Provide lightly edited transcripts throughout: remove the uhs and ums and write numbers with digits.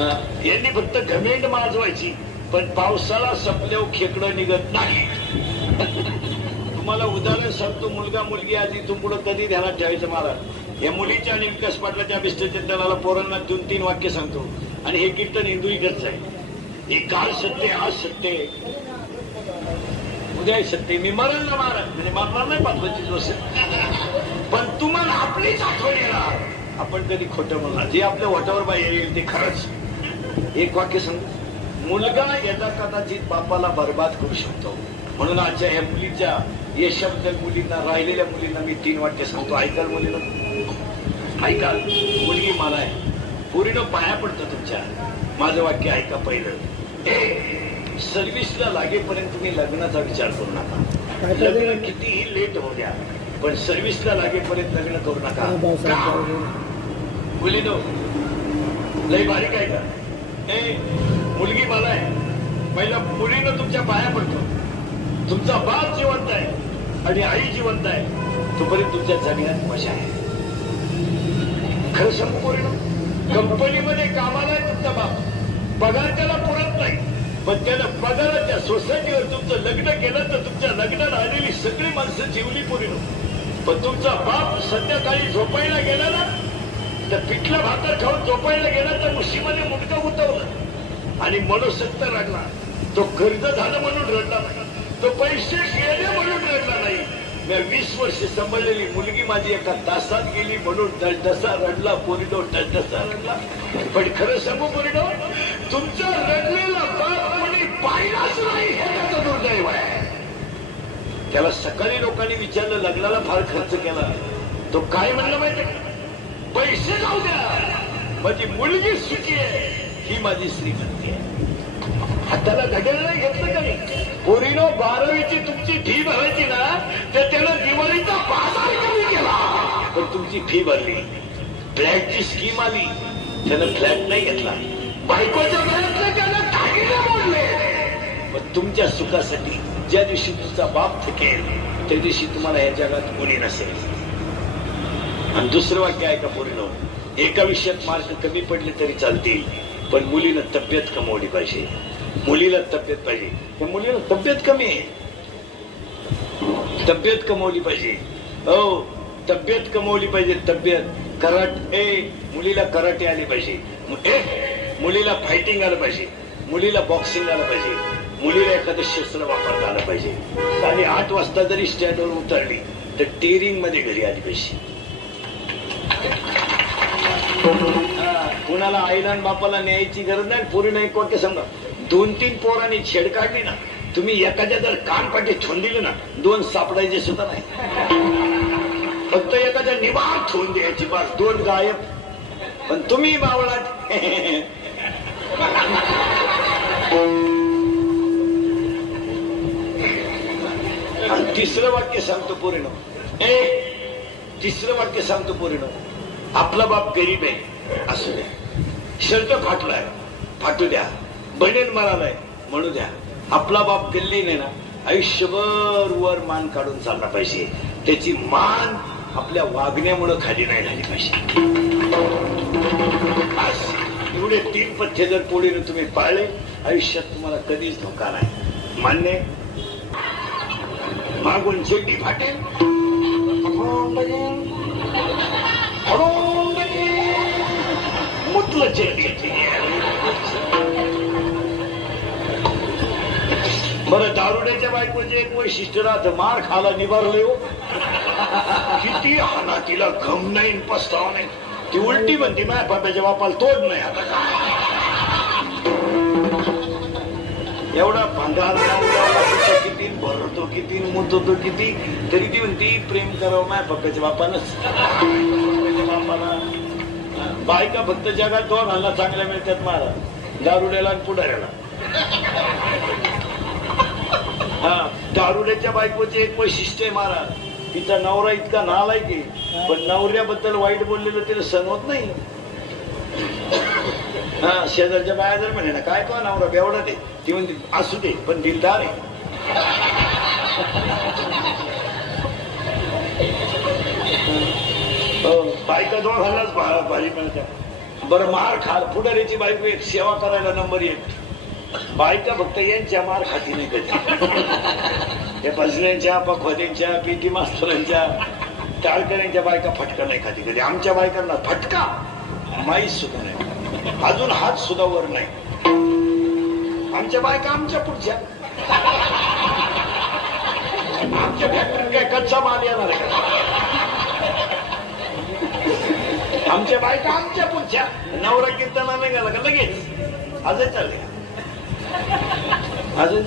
यांनी फक्त घमेंड माजवायची, पण पावसाळा संपल्यावर खेकडं निघत नाही. तुम्हाला उदाहरण सांगतो, मुलगा मुलगी आधी तू पुढे कधी ध्यानात ठेवायचं. मला या मुलीच्या आणि विकास पाटलाच्या अभिष्टचिंतनाला पोरांना 2-3 वाक्य सांगतो, आणि हे कीर्तन हिंदुईकडचं आहे. हे काल सत्य, आज सत्य, उद्या सत्य. मी मरण ना महाराज, म्हणजे मारणार नाही 25 वर्ष, पण तुम्हाला आपलीच आठवण येणार. आपण कधी खोटं म्हणणार, जे आपल्या वाटावर बाहेर येईल ते खरंच. एक वाक्य सांगतो, मुलगा यदा कदाचित बापाला बर्बाद करू शकतो. म्हणून आजच्या ह्या मुलीच्या यशाबद्दल मुलींना, राहिलेल्या मुलींना मी 3 वाक्य सांगतो. ऐकाल मुलीला? ऐकाल? मुलगी मला आहे, पोरीनं पाया पडतं तुमच्या. माझं वाक्य ऐका पहिलं. सर्व्हिसला लागेपर्यंत तुम्ही लग्नाचा विचार करू नका. लग्न कितीही लेट होऊ द्या, पण सर्व्हिसला लागेपर्यंत लग्न करू नका. मुलीनो लय बारीक आहे का? मुलगी मला आहे, पहिला मुलीनं तुमच्या पाया पडतो. तुमचा बाप जिवंत आहे आणि आई जिवंत आहे, तोपर्यंत तुमच्या जगण्यात मजा आहे. खरं सांगू पोरीनो, कंपनीमध्ये कामाला आहे तुमचा बाप, पगार त्याला पुरत नाही, पण त्यानं पगाराच्या सोसायटीवर तुमचं लग्न केलं तर तुमच्या लग्नाला आलेली सगळी माणसं जीवली पोरीनो. पण तुमचा बाप संध्याकाळी झोपायला गेला ना, तर पिठला भाकर खाऊन झोपायला गेला तर मुशीमध्ये मुडकं गुंतवलं आणि मनोसक्त रडला. तो कर्ज झालं म्हणून रडला नाही, तो पैसे गेले म्हणून रडला नाही. मी 20 वर्ष सांभाळलेली मुलगी माझी एका तासात गेली म्हणून टसटसा रडला पोरीनो, टसटसा रडला. पण खरं सांगू पोरीनो, तुमचा रडलेला बाप कोणी पाहिलाच नाही, हे त्याचं दुर्दैव आहे. त्याला सकाळी लोकांनी विचारलं, लग्नाला फार खर्च केला, तो काय म्हणलं माहिती? पैसे जाऊ द्या, माझी मुलगी सुखी आहे, ही माझी श्रीमंती आहे. हाताला घड्याळ नाही घेतलं का नाही? पोरीनो, 12वीची तुमची फी भरायची ना, तर त्यानं दिवाळीचा बाजार कमी केला, पण तुमची फी भरली. फ्लॅटची स्कीम आली, त्यानं फ्लॅट नाही घेतला. बायकोच्या घरातलं त्यानं दागिने मोडले. पण तुमच्या सुखासाठी ज्या दिवशी तुमचा बाप थकेल, त्या दिवशी तुम्हाला या जगात कोणी नसेल. आणि दुसरं वाक्य आहे का पोरीनो, एका विषयात मार्क कमी पडले तरी चालतील, पण मुलीनं तब्येत कमवली पाहिजे. मुलीला तब्येत पाहिजे. त्या मुलीला तब्येत कमी आहे, तब्येत कमवली पाहिजे. हो, तब्येत कमवली पाहिजे. तब्येत मुलीला कराटे आले पाहिजे, मुलीला फायटिंग आलं पाहिजे, मुलीला बॉक्सिंग आलं पाहिजे, मुलीला एखादं शस्त्र वापरता आलं पाहिजे. आणि 8 वाजता जरी स्टँडवर उतरली तर टेरिंग मध्ये घरी आली पाहिजे. कुणाला आईला आणि बापाला न्यायची गरज नाही. पोरीनं एक वाक्य सांगा, 2-3 पोरांनी छेड काढली ना, तुम्ही एखाद्या जर कानपाठी ठेवून दिले ना, 2 सापडायचे सुद्धा नाही. फक्त एखाद्या निवार ठेवून द्यायची, बस 2 गायब. पण तुम्ही बावळात. आणि तिसरं वाक्य सांगतो पोरीनो, तिसरं वाक्य सांगतो पोरीनो, आपला बाप गरीब आहे असू द्या, शर्ट फाटलाय फाटू द्या, बनेन मारालाय म्हणू द्या, आपला बाप गल्लीने ना आयुष्यभर वर मान काढून चालला पाहिजे. त्याची मान आपल्या वागण्यामुळे खाली नाही झाली पाहिजे. एवढे 3 पथ्य जर पोळीने तुम्ही पाळले, आयुष्यात तुम्हाला कधीच धोका नाही. मान्य? मागून शेटी फाटेल, मुतलं चेटी. बरं, दारुड्याच्या बायकोचे एक वैशिष्ट्य राहतं, मार खाला निभारले हो. किती हाना तिला घम नाही, पस्ताव नाही. ती उलटी म्हणती, माझ्या बापाच्या बापाला तोड नाही. आता एवढा भंगार किती, भरतो किती, मुततो किती, तरी ती म्हणती प्रेम करावं माझ्या बापाच्या बापानच. बापाला बायका फक्त जगात 2 हल्ला चांगल्या मिळतात, मला दारुड्याला आणि पुढाऱ्याला. दारुड्याच्या बायकोचे एक वैशिष्ट्य आहे महाराज, तिचा नवरा इतका नालायक आहे, पण नवऱ्याबद्दल वाईट बोललेलं तिला सहन होत नाही. शेजारच्या बाया जर म्हणे ना, काय तो नवरा बेवडा दे, ती म्हणते असू दे पण दिलदार आहे. बायका 2 हल्लाच भारी मिळतात. बरं मार खाल पुढारीची बायको एक सेवा करायला नंबर 1. बायका फक्त यांच्या मार खाती नाही कधी. त्या भजन्यांच्या पखवाद्यांच्या पीटी मास्तरांच्या टाळकऱ्यांच्या बायका फटका नाही खाती कधी. आमच्या बायकांना फटका माहीत सुद्धा नाही, अजून हात सुद्धा वर नाही. आमच्या बायका आमच्या पुढच्या. आमच्या फॅक्टरीत काय कच्चा माल येणार आहे का? आमच्या बायका आमच्या पुढच्या. नवरा कीर्तना निघाला का लगेच आजच चालले अजून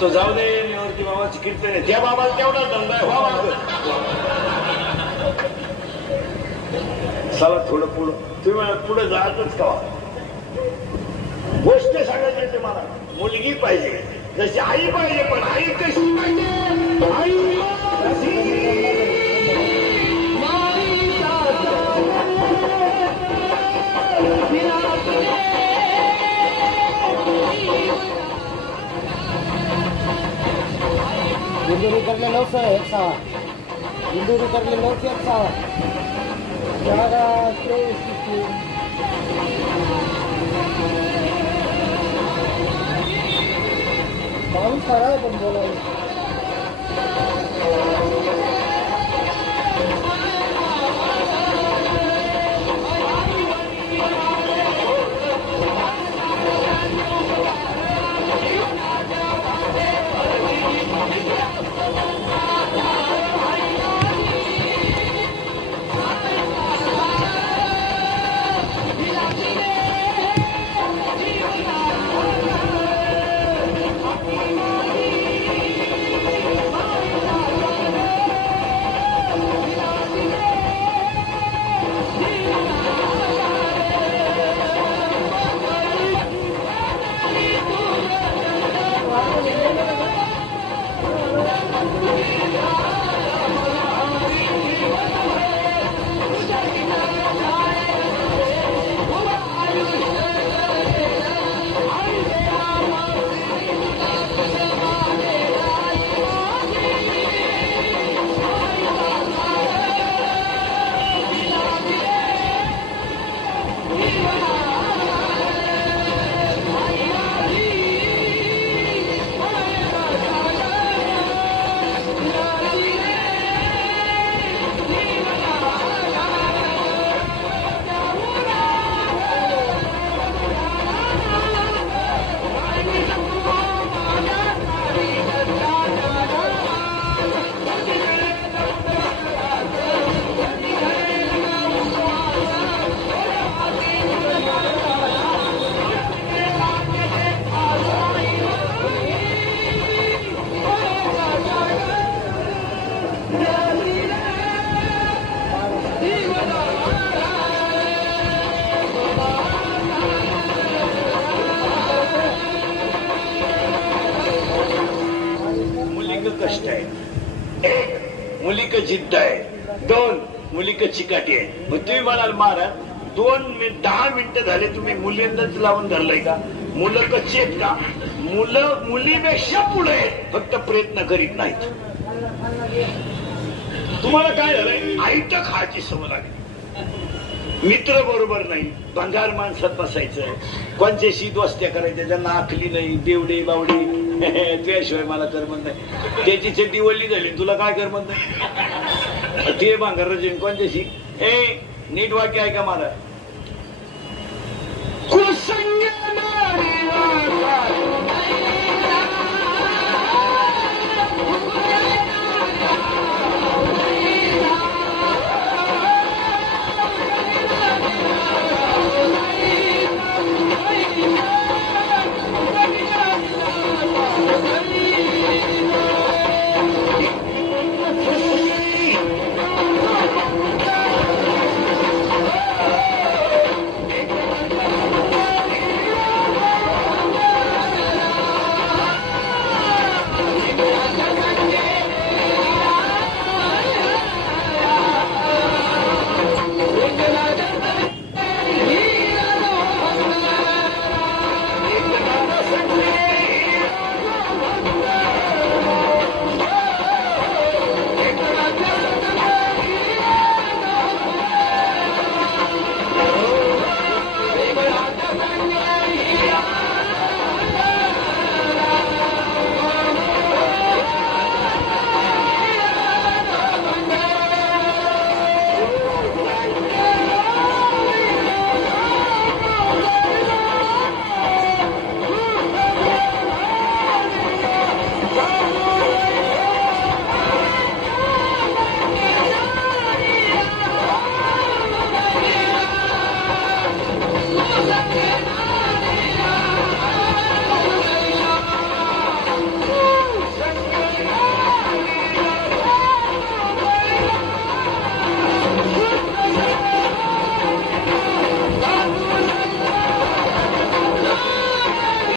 तो जाऊ दे निवृत्ती बाबाची कीर्तन आहे. त्या बाबाला तेवढा धंदा आहे. व्हा माग चला थोडं पुढं. तुम्ही पुढे जातच का? गोष्ट सांगायची येते मला. मुलगी पाहिजे जशी आई पाहिजे, पण आई कशी पाहिजे? आई इंदुरी करले लवकर एक सहा. इंदुरी करले लवकर एक सहा. जागा 23 पाऊस खरा पण बोलायला. कष्ट आहे. 1 मुलीक जिद्द आहे. 2 मुलीक चिकाटी आहे. मग तुम्ही म्हणाल महाराज 10 मिनिटं झाले तुम्ही मुलींनाच लावून धरलंय का? मुलं कच्ची आहेत का? मुलं मुलीपेक्षा पुढे आहेत, फक्त प्रयत्न करीत नाहीत. तुम्हाला काय झालंय? आईट खायची सवय लागली. मित्र बरोबर नाही, भंगार माणसात बसायचं, कोणच्याशी दोस्त्या करायच्या ज्यांना आखली नाही, देवडे बावडे त्याशिवाय मला करमत नाही. त्याची चड्डी वळली झाली, तुला काय करमत नाही? ते भांगार कोणच्याशी नीट वाक्य आहे का मला? कुसंग